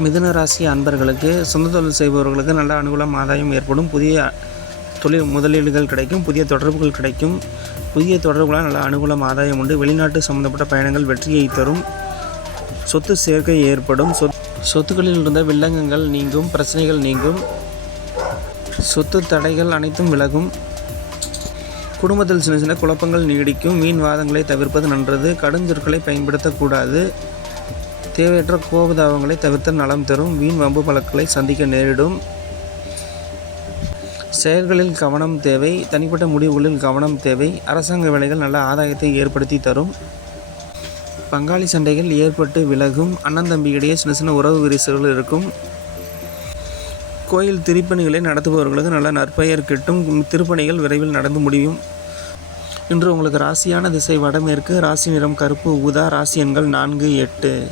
மிதுன ராசி அன்பர்களுக்கு சொந்த தொழில் செய்பவர்களுக்கு நல்ல அனுகூலம் ஆதாயம் ஏற்படும். புதிய தொழில் முதலீடுகள் கிடைக்கும். புதிய தொடர்புகள் கிடைக்கும். புதிய தொடர்புகளால் நல்ல அனுகூலம் ஆதாயம் உண்டு. வெளிநாட்டு சம்பந்தப்பட்ட பயணங்கள் வெற்றியை தரும். சொத்து சேர்க்கை ஏற்படும். சொத்துக்களில் இருந்த வில்லங்கங்கள் நீங்கும். பிரச்சனைகள் நீங்கும். சொத்து தடைகள் அனைத்தும் விலகும். குடும்பத்தில் சின்ன சின்ன குழப்பங்கள் நீடிக்கும். வீண் வாதங்களை தவிர்ப்பது நன்றது. கடுஞ்சொற்களை பயன்படுத்தக்கூடாது. தேவையற்ற கோபதாபங்களை தவிர்த்த நலம் தரும். வீண் வம்பு வழக்குகளை சந்திக்க நேரிடும். செயல்களில் கவனம் தேவை. தனிப்பட்ட முடிவுகளில் கவனம் தேவை. அரசாங்க வேலைகள் நல்ல ஆதாயத்தை ஏற்படுத்தி தரும். பங்காளி சண்டைகள் ஏற்பட்டு விலகும். அண்ணன் தம்பியிடையே சின்ன சின்ன உறவு விரிசல்கள் இருக்கும். கோயில் திருப்பணிகளை நடத்துபவர்களுக்கு நல்ல நற்பெயர் கிட்டும். திருப்பணிகள் விரைவில் நடந்து முடியும். இன்று உங்களுக்கு ராசியான திசை வடமேற்கு. ராசி நிறம் கருப்பு ஊதா. ராசி எண்கள் 4, 8.